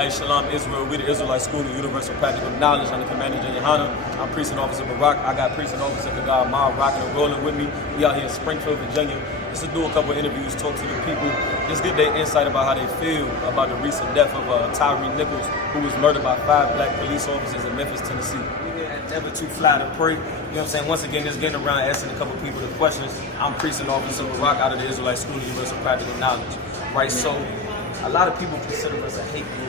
Hey, Shalom, Israel. We the Israelite School of Universal Practical Knowledge. I'm the Commander Yahanna. I'm Precinct Officer Barack. I got Precinct Officer Kadar Ma rocking and rolling with me. We out here in Springfield, Virginia. Just to do a couple of interviews, talk to the people, just get their insight about how they feel about the recent death of Tyree Nichols, who was murdered by 5 black police officers in Memphis, Tennessee. Never too fly to pray. You know what I'm saying? Once again, just getting around asking a couple of people the questions. I'm Precinct Officer Barack out of the Israelite School of Universal Practical Knowledge. Right, so a lot of people consider us a hate group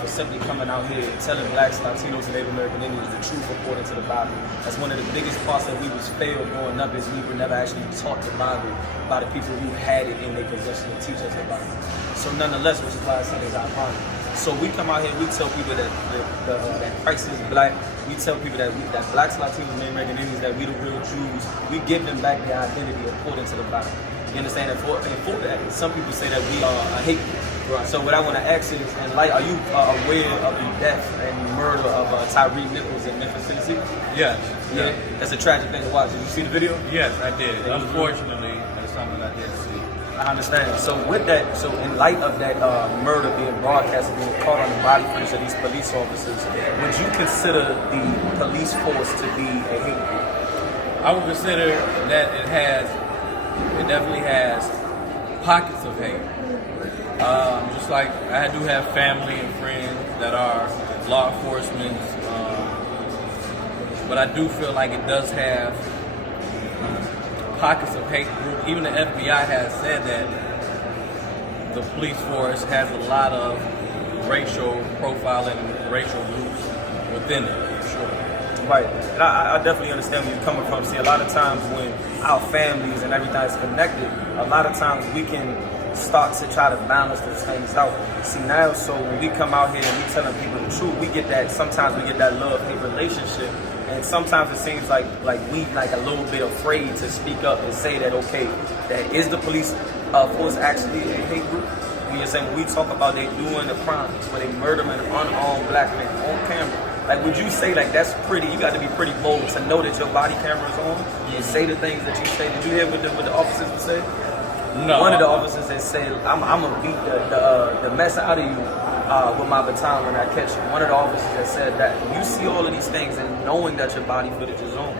for simply coming out here and telling blacks, Latinos, and Native American Indians the truth according to the Bible. That's one of the biggest parts that we was failed growing up, is we were never actually taught the Bible by the people who had it in their possession to teach us about it. So nonetheless, which is why I say it's ironic. So we come out here, we tell people that that Christ is black. We tell people that blacks, Latinos, Native American Indians, that we the real Jews. We give them back their identity according to the Bible. You understand? And for that, some people say that we are a hate group. Right. So what I want to ask is, are you aware of the death and murder of Tyree Nichols in Memphis, Tennessee? Yes. Yeah. That's a tragic thing to watch. Did you see the video? Yes, I did. Unfortunately, that's something I did see. I understand. So with that, so in light of that murder being broadcast, being caught on the body footage of these police officers, would you consider the police force to be a hate group? I would consider that it definitely has pockets of hate. Just like I do have family and friends that are law enforcement, but I do feel like it does have pockets of hate group. Even the FBI has said that the police force has a lot of racial profiling and racial groups within it. Sure. Right, and I definitely understand where you're coming from. See, a lot of times when our families and everything is connected, a lot of times we can start to try to balance those things out. See, now, so when we come out here and we telling people the truth, we get that, sometimes we get that love-hate relationship, and sometimes it seems like we a little bit afraid to speak up and say that, okay, that is the police force actually a hate group? You know, saying when we talk about they doing the crimes, when they murdering unarmed black men on camera, like, would you say, like, that's pretty, you got to be pretty bold to know that your body camera is on and say the things that you say? Did you hear what the officers would say? No. One of the officers that said, I'm going to beat the mess out of you with my baton when I catch you. One of the officers that said that when you see all of these things and knowing that your body footage is on,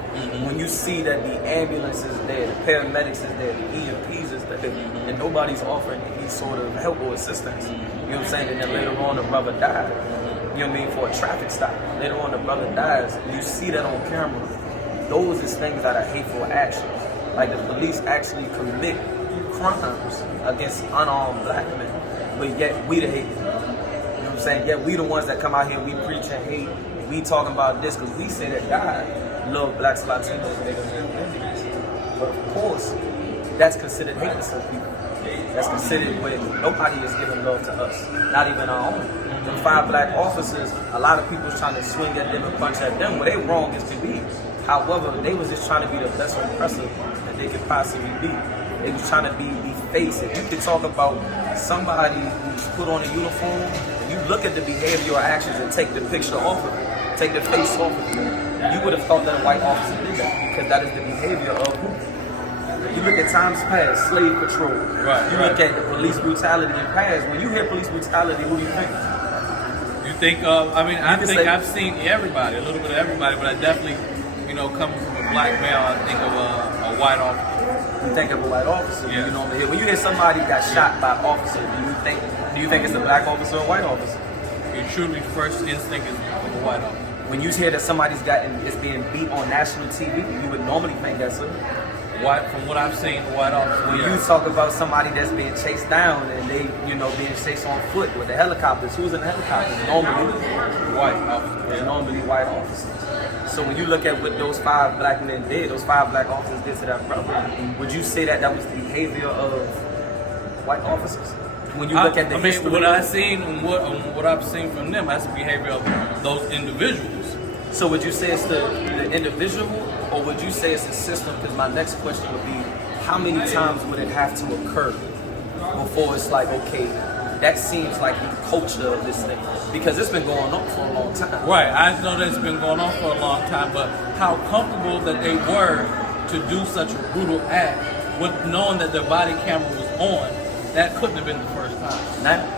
when you see that the ambulance is there, the paramedics is there, the EMPs is there, and nobody's offering any sort of help or assistance, you know what I'm saying? And then later on the brother died. You know what I mean, for a traffic stop. Later on, the brother dies. You see that on camera. Those is things that are hateful actions. Like, the police actually commit crimes against unarmed black men, but yet we the hate. You know what I'm saying? Yet we the ones that come out here, we preach and hate. We talking about this because we say that God love blacks, Latinos, Native American Indians. But of course, that's considered hate to some people. That's considered when nobody is giving love to us, not even our own. The 5 black officers, a lot of people's trying to swing at them and punch at them. Well, they wrong as can be. However, they was just trying to be the best oppressor that they could possibly be. They was trying to be the face. If you could talk about somebody who's put on a uniform, and you look at the behavior or actions and take the picture off of it, take the face off of it, you would have thought that a white officer did that, because that is the behavior of who? You look at times past, slave patrol. Right. You look at the police brutality in past. When you hear police brutality, who do you think? You think of, I think I've seen everybody, a little bit of everybody, but I definitely, coming from a black male, I think of a white officer. You think of a white officer. Yeah. You know, when you hear somebody got shot by an officer, do you think it's a black officer or a white officer? Your truly first instinct is of a white officer. When you hear that somebody's is being beat on national TV, you would normally think that's a white. From what I've seen, a white officer. When you talk about somebody that's being chased down and they, being chased on foot with the helicopters, who's in the helicopters? Normally white officers. They're normally white officers. So when you look at what those 5 black men did, those 5 black officers did to that brother, would you say that was the behavior of white officers? When you look at the history, what I've seen and what I've seen from them, that's the behavior of those individuals. So would you say it's the individual, or would you say it's the system? Because my next question would be, how many times would it have to occur before it's like, okay, that seems like the culture of this thing? Because it's been going on for a long time. Right, I know that it's been going on for a long time, but how comfortable that they were to do such a brutal act with knowing that their body camera was on, that couldn't have been the first time.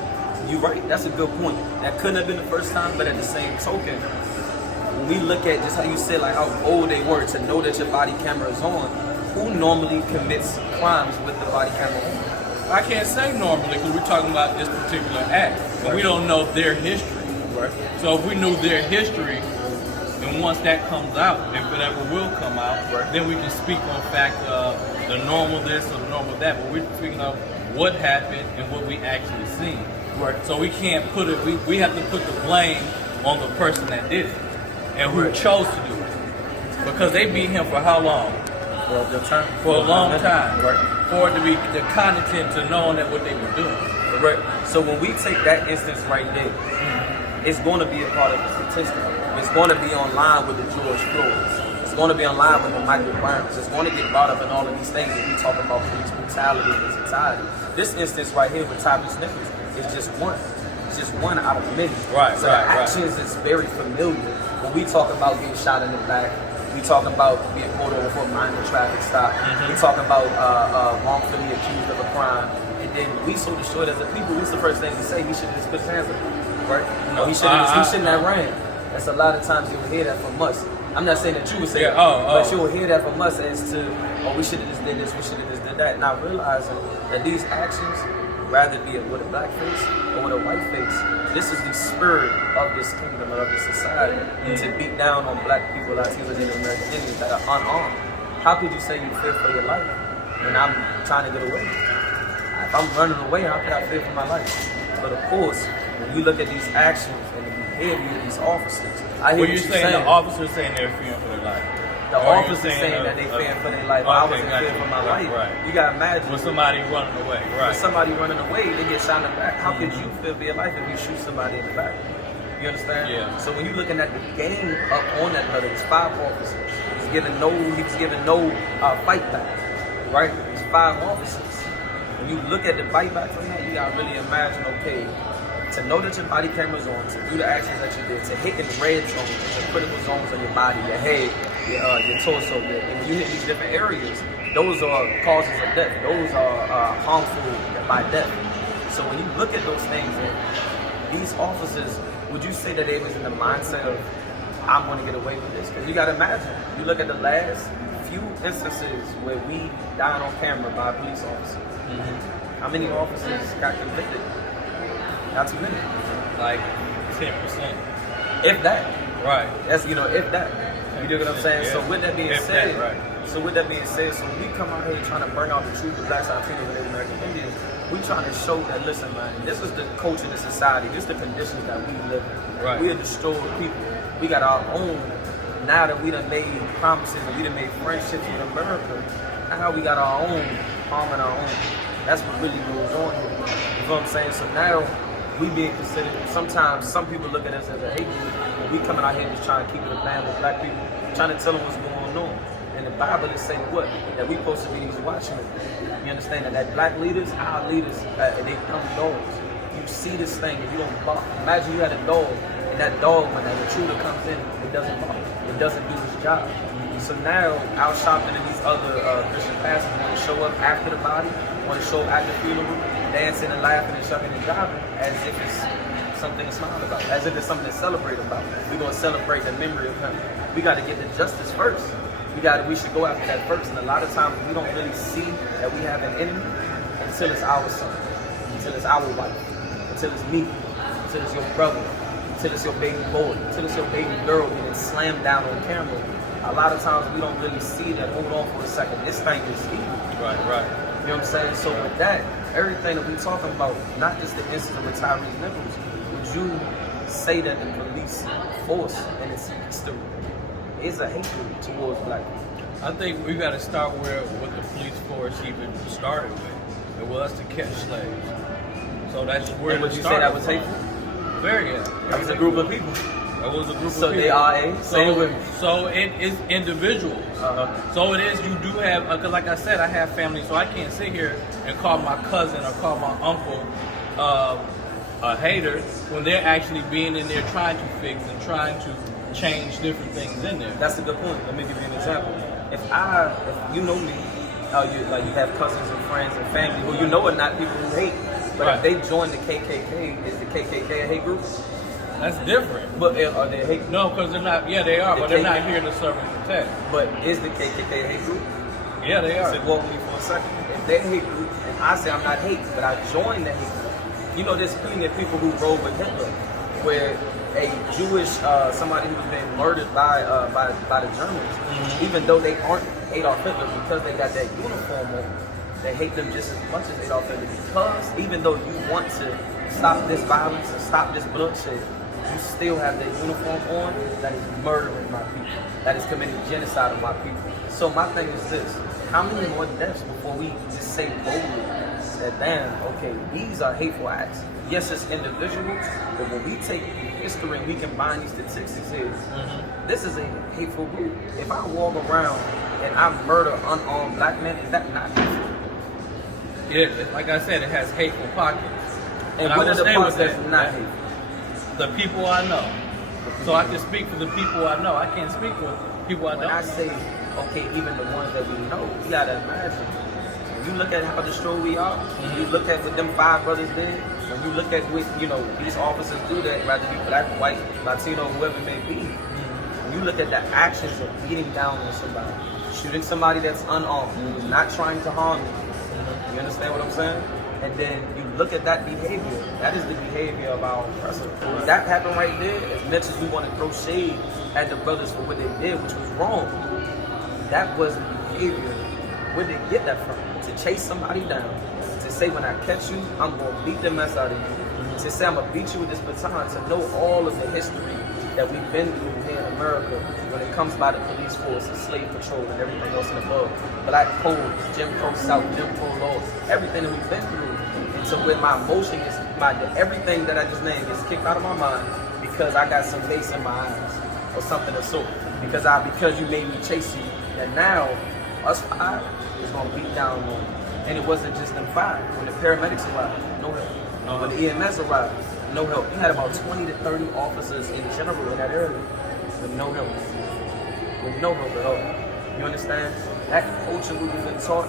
You're right. That's a good point. That couldn't have been the first time, but at the same token, when we look at just how you said, like how old they were to know that your body camera is on, who normally commits crimes with the body camera on? I can't say normally because we're talking about this particular act, but we don't know their history. Right. So if we knew their history, and once that comes out, if it ever will come out, then we can speak on fact of the normal this or the normal that. But we're speaking of what happened and what we actually seen. Right. So we can't put it. We have to put the blame on the person that did it and who chose to do it, because they beat him for how long? For a long time. Right. For it to be the content to knowing that what they were doing. Right. So when we take that instance right there, it's going to be a part of the statistic. It's going to be online with the George Floyds. It's going to be online with the Michael Browns. It's going to get brought up in all of these things that we talk about police brutality and society. This instance right here with Tyrese Nichols is just one. It's just one out of many. Right, so the actions is very familiar. When we talk about getting shot in the back, we talk about being pulled over for a minor traffic stop. We talk about wrongfully accused of a crime. And then we so destroyed as a people, what's the first thing we say? He should have just put his hands up. Right? No, he shouldn't have ran. That's a lot of times you'll hear that from us. I'm not saying that you would say that, but you'll hear that from us as to, we should have just did this, we should have just did that. Not realizing that these actions, rather be it with a black face or with a white face, this is the spirit of this kingdom or of this society to beat down on black people, Latinos, and American Indians that are unarmed. How could you say you fear for your life when I'm trying to get away? If I'm running away, how could I fear for my life? But of course, when you look at these actions and the behavior of these officers, I hear you're saying the officers saying they're fearing for their life. The officers saying that they fearing for their life. I wasn't fearing for my life. Right. You gotta imagine. With somebody running away. Right. With somebody running away, they get shot in the back. How could you fear for your life if you shoot somebody in the back? You understand? Yeah. So when you're looking at the game up on that brother, it's 5 officers. He was given no fight back. Right? It's 5 officers. When you look at the fight back from that, you gotta really imagine, okay, to know that your body camera's on, to do the actions that you did, to hit in red zones, the critical zones of your body, your head, your torso, and when you hit these different areas, those are causes of death. Those are harmful by death. So when you look at those things, and these officers, would you say that they was in the mindset of, I'm going to get away with this? Because you got to imagine, you look at the last few instances where we died on camera by a police officer. How many officers got convicted? Not too many. Like 10%. If that. Right. That's, if that. You know what I'm saying? Yeah. So with that being said, so when we come out here trying to bring out the truth of blacks, Latinos, and Native American Indians, we trying to show that, listen, man, this is the culture of the society. This is the conditions that we live in. Right. We are destroyed people. We got our own. Now that we done made promises and we done made friendships with America, now we got our own harming our own. That's what really goes on here. You know what I'm saying? So now we being considered, sometimes some people look at us as a hate group, and we coming out here just trying to keep it a band with black people, trying to tell them what's going on. And the Bible is saying what? That we supposed to be these watchmen. You understand that black leaders, our leaders, they dumb dogs. You see this thing and you don't bark. Imagine you had a dog, and that dog, when that intruder comes in, it doesn't bark. It doesn't do its job. So now, Al Sharpton and these other Christian pastors want to show up after the body, want to show up at the funeral, dancing and laughing and shucking and jiving as if it's something to smile about, as if it's something to celebrate about. We're going to celebrate the memory of him. We got to get the justice first. We should go after that first. And a lot of times we don't really see that we have an enemy until it's our son, until it's our wife, until it's me, until it's your brother, until it's your baby boy, until it's your baby girl getting slammed down on camera. A lot of times we don't really see that. Hold on for a second. This thing is evil. Right. You know what I'm saying? So with that, everything that we talking about, not just the incident with Tyrese Nichols, would you say that the police force in its history is a hatred towards black people? I think we got to start where what the police force even started with. It was to catch slaves. So that's where and would you say that was hateful? Very, yeah. That was a group of people. That was a group of So people. they are a so it is individuals. So it is, you do have, because like I said, I have family, so I can't sit here and call my cousin or call my uncle a hater when they're actually being in there trying to fix and trying to change different things in there. That's a good point. Let me give you an example. If you know me, you have cousins and friends and family who you know are not people who hate. But Right. if they join the KKK, is the KKK a hate group? That's different. But are they a hate group? No, because they're not. Yeah, they are, but they're not here to serve and protect. But is the KKK a hate group? Yeah, they are. So walk with me for a second. If they're a hate group, and I say I'm not hate, but I join the hate group. You know, there's plenty of people who roll with Hitler, where a Jewish somebody who's been murdered by the Germans, even though they aren't Adolf Hitler because they got that uniform on, they hate them just as much as Adolf Hitler, because even though you want to stop this violence and stop this bloodshed, you still have that uniform on that is murdering my people, that is committing genocide of my people. So my thing is this: how many more deaths before we just say boldly that, damn, okay, these are hateful acts? Yes, it's individuals, but when we take history and we combine these statistics here, this is a hateful group. If I walk around and I murder unarmed black men, is that not hateful? Yeah, like I said, it has hateful pockets. And I what will are the stay parts with that's that. not hateful? The people I know. So I can speak for the people I know. I can't speak for people I When I don't. say, okay, even the ones that we know, you gotta imagine. When you look at how destroyed we are, when you look at what them 5 brothers did, when you look at what, you know, these officers do that, rather be black, white, Latino, whoever it may be, when you look at the actions of beating down on somebody, shooting somebody that's unarmed, who's not trying to harm you, you understand what I'm saying? And then you look at that behavior, that is the behavior of our oppressor. That happened right there, as much as we want to throw shade at the brothers for what they did, which was wrong, that was the behavior. Where did they get that from? To chase somebody down, to say when I catch you, I'm going to beat the mess out of you, to say I'm going to beat you with this baton, to know all of the history that we've been through here in America when it comes by the police force and slave patrol and everything else in the above. Black codes, Jim Crow South, Jim Crow laws, everything that we've been through. And so when my emotion is, everything that I just named gets kicked out of my mind because I got some bass in my eyes or something of sort. Because you made me chase you. And now, us 5 is going to beat down on you. And it wasn't just them 5. When the paramedics arrived, no help. When the EMS arrived, no help. You had about 20 to 30 officers in general in that area with no help. With no help at all. You understand? That culture we've been taught,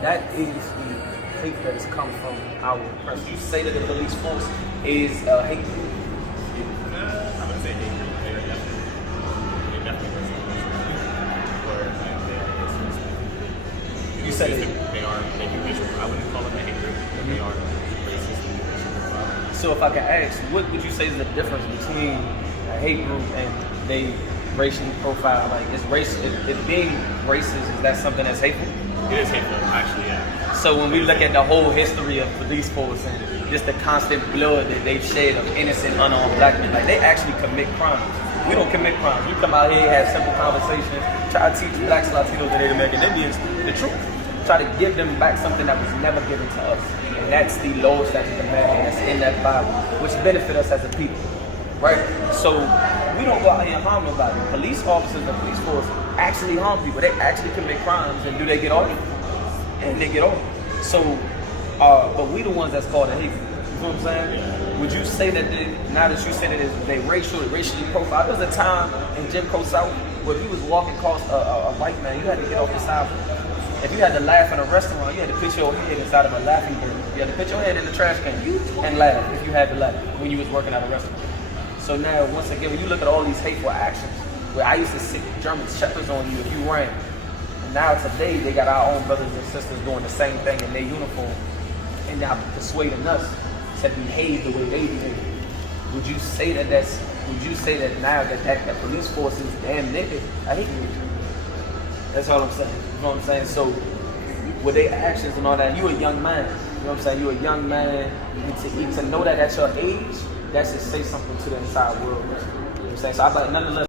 that is the hate that has come from our oppressors. You say that the police force is hate. I would say hate group. They're definitely You said it. they do visual. I wouldn't call them a hate group, but they are racist and visual. So if I could ask, what would you say is the difference between a hate group and they racially profile? Like, is being racist, is that something that's hateful? It is hateful, actually, yeah. So when we look at the whole history of police force and just the constant blood that they've shed of innocent, unarmed black men, like, they actually commit crimes. We don't commit crimes. We come out here, have simple conversations, try to teach blacks, Latinos, and Native American Indians the truth. Try to give them back something that was never given to us. And that's the law, statutes, and commandments that's in that Bible, which benefit us as a people, right? So we don't go out here and harm nobody. Police officers and police force actually harm people. They actually commit crimes, and do they get off? And they get off. So, but we the ones that's called a hate group. You know what I'm saying? Would you say that now that you say that they racially profiled, there was a time in Jim Crow South where if you was walking across a white man, you had to get off the sidewalk. If you had to laugh in a restaurant, you had to put your head inside of a laughing bird. You had to put your head in the trash can and laugh if you had to laugh when you was working at a restaurant. So now, once again, when you look at all these hateful actions, where I used to sit German shepherds on you if you ran, and now today they got our own brothers and sisters doing the same thing in their uniform, and now persuading us to behave the way they behave. Would you say that now that the police force is damn nigga? I hate you. That's all I'm saying. You know what I'm saying? So with their actions and all that, you a young man. You know what I'm saying? You a young man. To know that at your age, that should say something to the entire world. You know what I'm saying? So I like nonetheless.